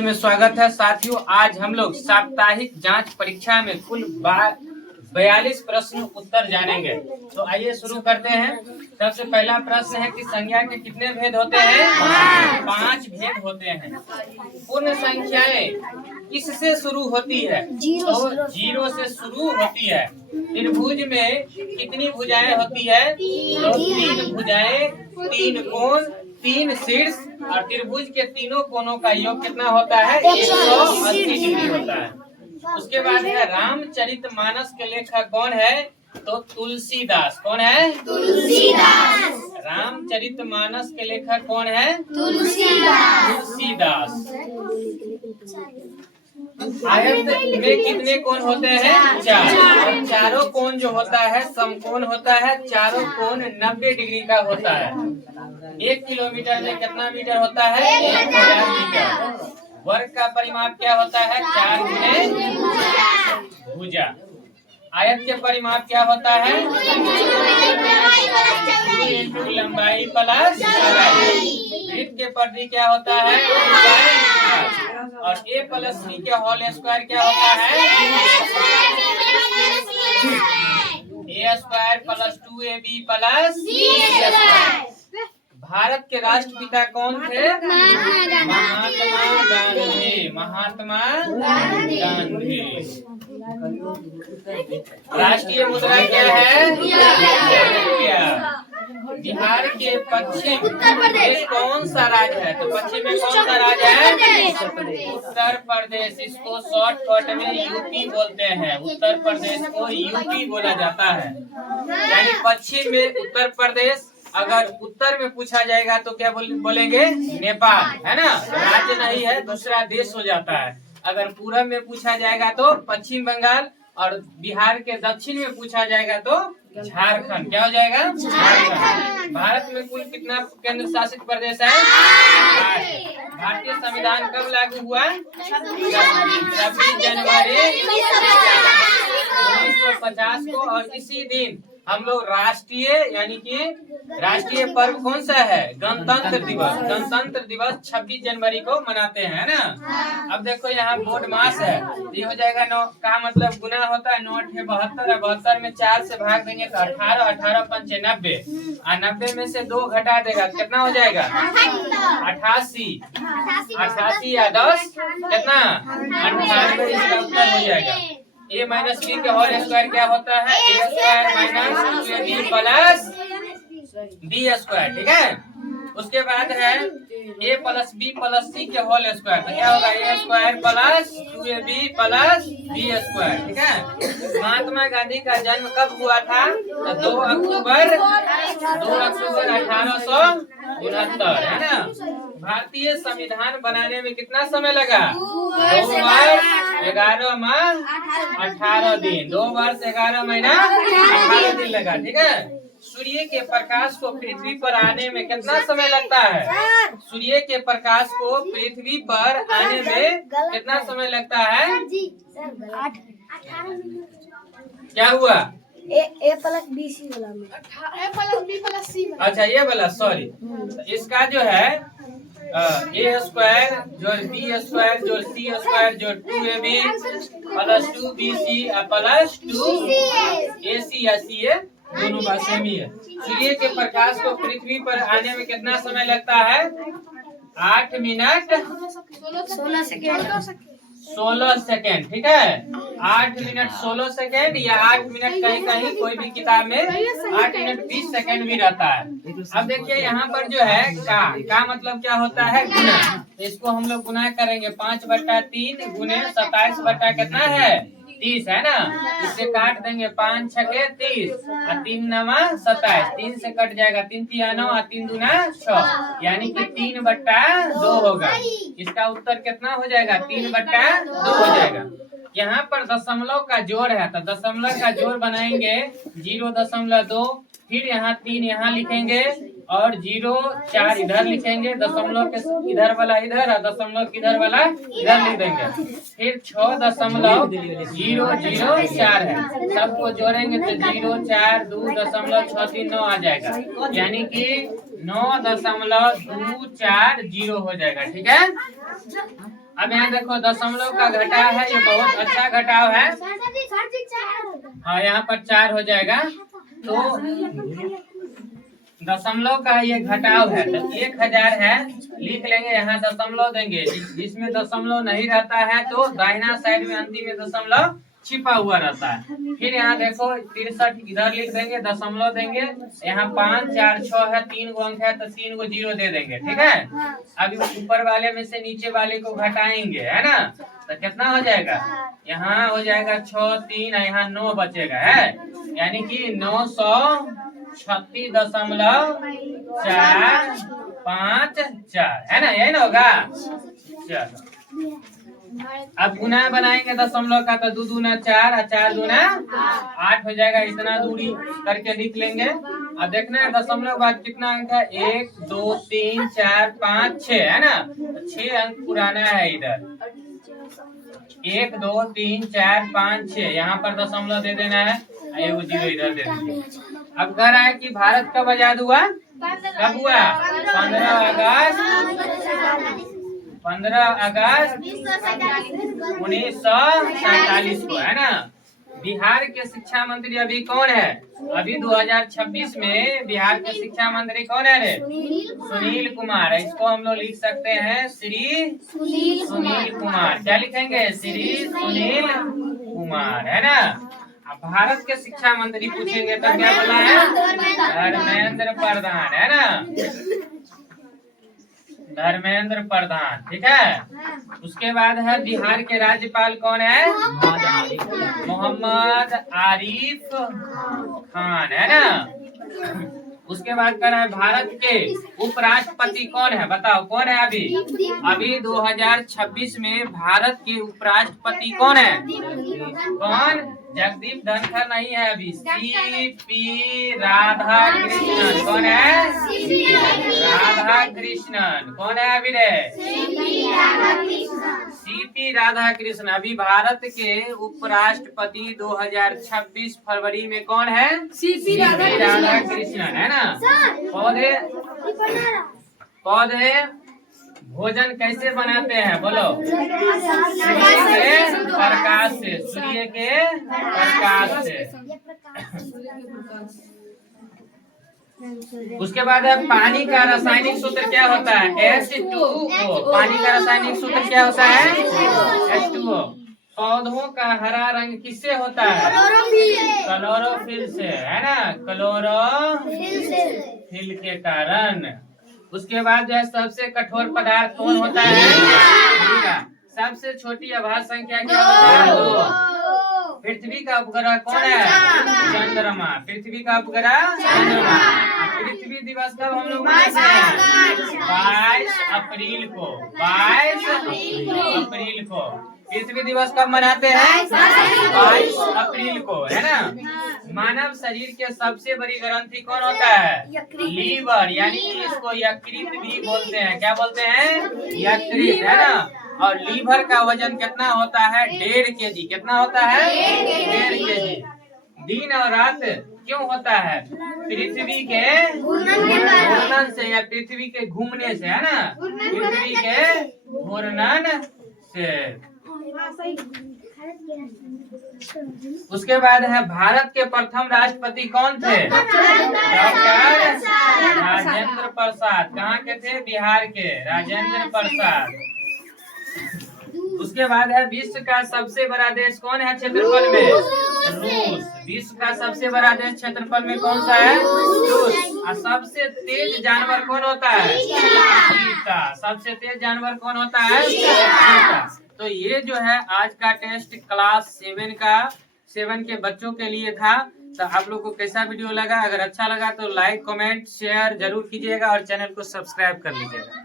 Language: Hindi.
में स्वागत है साथियों। आज हम लोग साप्ताहिक जांच परीक्षा में कुल 42 प्रश्न उत्तर जानेंगे। तो आइए शुरू करते हैं। सबसे पहला प्रश्न है कि संख्या के कितने भेद होते हैं? 5 भेद होते हैं। पूर्ण संख्याएं किससे शुरू होती है? तो 0 से शुरू होती है। त्रिभुज में कितनी भुजाएं होती है? तो 3 भुजाएं, 3 कोण, 3 शीर्ष और त्रिभुज के तीनों कोनों का योग कितना होता है? 180 डिग्री होता है। उसके बाद है रामचरितमानस के लेखक कौन है? तो तुलसीदास। कौन है? तुलसीदास। रामचरितमानस के लेखक कौन है? तुलसीदास। आयत में कितने कोण होते हैं? 4। और चारों कोण जो होता है समकोण होता है। चारों कोण 90 डिग्री का होता है। 1 किलोमीटर में कितना मीटर होता है? 1000 मीटर। वर्ग का परिमाप क्या होता है? 4 गुणे भुजा। आयत के परिमाप क्या होता है? 2 इंटू लंबाई प्लस चौड़ाई। वृत्त के परिधि क्या होता है? और a प्लस b के होल स्क्वायर क्या होता है? a square plus 2ab plus c। Bharat के राष्ट्रपिता कौन थे? महात्मा गांधी। महात्मा गांधी। राष्ट्रीय मुद्रा क्या है? रुपया। बिहार के पश्चिम में कौन सा राज्य है? तो पश्चिम में कौन सा राज्य है? उत्तर प्रदेश। इसको शॉर्टकट में यूपी बोलते हैं। उत्तर प्रदेश को यूपी बोला जाता है। यानी पश्चिम में उत्तर प्रदेश। अगर उत्तर में पूछा जाएगा तो क्या बोलेंगे? नेपाल, है ना? राज्य नहीं है, दूसरा देश हो जाता है। अगर पूरब में पूछा जाएगा तो पश्चिम बंगाल और बिहार के दक्षिण में पूछा जाएगा तो झारखंड। क्या हो जाएगा? झारखंड। भारत में कुल कितना केंद्र शासित प्रदेश है? 8। भारतीय संविधान कब लागू हुआ? 26 जनवरी 1950 को। और इसी दिन हम लोग राष्ट्रीय यानी कि राष्ट्रीय पर्व कौन सा है? गणतंत्र दिवस। गणतंत्र दिवस 26 जनवरी को मनाते हैं ना। अब देखो यहाँ बोर्ड मास है। ये हो जाएगा 9 का मतलब गुना होता है। 9 8 72 और 72 में 4 से भाग देंगे तो 18। 18 5 90 और 90 में से 2 घटा देगा कितना हो जाएगा? 88। 88 या 10 कितना? 98। इसका उत्तर हो जाएगा। a माइनस बी के होल स्क्वायर क्या होता है? a square minus 2ab plus b square. ठीक है। उसके बाद है a plus b plus c के होल स्क्वायर। तो क्या होगा? a square plus 2ab plus b square. ठीक है। महात्मा गांधी का जन्म कब हुआ था? तो 2 अक्टूबर 1869, है ना। भारतीय संविधान बनाने में कितना समय लगा? 2 वर्ष 11 माह 18 दिन। 2 वर्ष 11 महीना 18 दिन लगा। ठीक है। सूर्य के प्रकाश को पृथ्वी पर आने में कितना समय लगता है? सूर्य के प्रकाश को पृथ्वी पर आने में कितना समय लगता है? 8। क्या हुआ? ए प्लस बी सी वाला में ए प्लस बी प्लस सी। अच्छा ये वाला सॉरी। इसका जो है a स्क्वायर जोड़ b स्क्वायर जोड़ c स्क्वायर जोड़ 2ab plus 2bc plus 2ac या ca दोनों बात सेम ही है। सूर्य के प्रकाश को पृथ्वी पर आने में कितना समय लगता है? 8 मिनट 16 सेकेंड। ठीक है। 8 मिनट 16 सेकेंड या 8 मिनट कहीं कहीं कोई भी किताब में 8 मिनट 20 सेकेंड भी रहता है। अब देखिए यहाँ पर जो है का मतलब क्या होता है? गुना। इसको हम लोग गुना करेंगे। 5/3 गुने 27 बटा कितना है? 30, है ना। इससे काट देंगे 5 छके 30 और 3 9 27। 3 से कट जाएगा 3 3 9 और 3 दूना 6 यानी कि 3/2 होगा। इसका उत्तर कितना हो जाएगा? 3/2 हो जाएगा। यहाँ पर दशमलव का जोड़ है तो दशमलव का जोड़ बनाएंगे 0.2। फिर यहाँ 3 यहाँ लिखेंगे और 0 4 इधर लिखेंगे। दशमलव के इधर वाला इधर और दशमलव इधर वाला इधर लिख देंगे। फिर 6.004 है। सबको जोड़ेंगे तो 0 4 2.639 आ जाएगा। यानी कि 9.240 हो जाएगा। ठीक है। अब यहाँ देखो दशमलव का घटाव है, ये बहुत अच्छा घटाव है। हाँ यहाँ पर 4 हो जाएगा। तो दशमलव का ये घटाव है, तो 1000 है, लिख लेंगे, यहाँ दशमलव देंगे। जिसमें दशमलव नहीं रहता है तो दाहिना साइड में अंतिम में दशमलव छिपा हुआ रहता है। फिर यहाँ देखो 63 इधर लिख देंगे, दशमलव देंगे। यहाँ 5 4 6 है, 3 गो अंक है तो 3 गो 0 दे देंगे, ठीक है। अभी ऊपर वाले में से नीचे वाले को घटाएंगे, है ना, तो कितना हो जाएगा, यहाँ हो जाएगा 6 3, यहाँ 9 बचेगा, है, यानी कि 936.454, है ना, यही ना होगा। चलो अब गुना बनाएंगे दशमलव का, तो 2 दूना 4 और 4 दूना 8 हो जाएगा। इतना दूरी करके लिख लेंगे। अब देखना है दशमलव बाद कितना अंक है, 1 2 3 4 5 6, है ना, तो 6 अंक पुराना है इधर। 1 2 3 4 5 6 यहाँ पर दशमलव दे देना है, एगो 0 इधर दे देंगे। अब कह रहा है कि भारत कब आजाद हुआ, कब हुआ, 15 अगस्त 1947 को, है ना। बिहार के शिक्षा मंत्री अभी कौन है, अभी 2026 में बिहार के शिक्षा मंत्री कौन है रे, सुनील कुमार। इसको हम लोग लिख सकते हैं श्री सुनील कुमार। क्या लिखेंगे, श्री सुनील कुमार, है ना। अब भारत के शिक्षा मंत्री पूछेंगे तो क्या बोला है, धर्मेंद्र प्रधान, है ना, धर्मेंद्र प्रधान, ठीक है। उसके बाद है बिहार के राज्यपाल कौन है, मोहम्मद आरिफ खान, है ना। उसके बाद कह रहा है भारत के उपराष्ट्रपति कौन है, बताओ कौन है अभी 2026 में भारत के उपराष्ट्रपति कौन है, कौन, जगदीप धनखड़ नहीं है अभी, सीपी राधाकृष्णन। कौन है, राधाकृष्णन, कौन है अभी रे, सीपी राधाकृष्णन। अभी भारत के उपराष्ट्रपति 2026 फरवरी में कौन है, सीपी राधाकृष्णन, है ना। पौधे भोजन कैसे बनाते हैं, बोलो, सूर्य के प्रकाश से, सूर्य के प्रकाश से। उसके बाद है पानी का रासायनिक सूत्र क्या होता है, H2O। पानी का रासायनिक सूत्र क्या होता है, H2O। पौधों का हरा रंग किससे होता है, क्लोरोफिल से, है ना, क्लोरोफिल के कारण। उसके बाद जो है सबसे कठोर पदार्थ कौन होता है, सबसे छोटी आभास संख्या क्या होता है, 2। पृथ्वी का उपग्रह कौन है, चंद्रमा। पृथ्वी का उपग्रह चंद्रमा। पृथ्वी दिवस कब हम लोग मनाते हैं, 22 अप्रैल को, 22 अप्रैल को। पृथ्वी दिवस कब मनाते हैं, 22 अप्रैल को, है ना। मानव शरीर के सबसे बड़ी ग्रंथि कौन होता है, लीवर, यानी कि इसको यकृत भी बोलते हैं। क्या बोलते हैं, यकृत, है ना। और लीवर का वजन कितना होता है, 1.5 kg। कितना होता है, 1.5 kg। दिन और रात क्यों होता है, पृथ्वी के घूर्णन से या पृथ्वी के घूमने से, है ना, पृथ्वी के घूर्णन से। उसके बाद है भारत के प्रथम राष्ट्रपति कौन थे, डॉक्टर राजेंद्र प्रसाद। कहाँ के थे, बिहार के, राजेंद्र प्रसाद। उसके बाद है विश्व का सबसे बड़ा देश कौन है क्षेत्रफल में, रूस। विश्व का सबसे बड़ा देश क्षेत्रफल में कौन सा है, रूस। और सबसे तेज जानवर कौन होता है, चीता। सबसे तेज जानवर कौन होता है, चीता। तो ये जो है आज का टेस्ट क्लास 7 के बच्चों के लिए था। तो आप लोग को कैसा वीडियो लगा, अगर अच्छा लगा तो लाइक कमेंट शेयर जरूर कीजिएगा और चैनल को सब्सक्राइब कर लीजिएगा।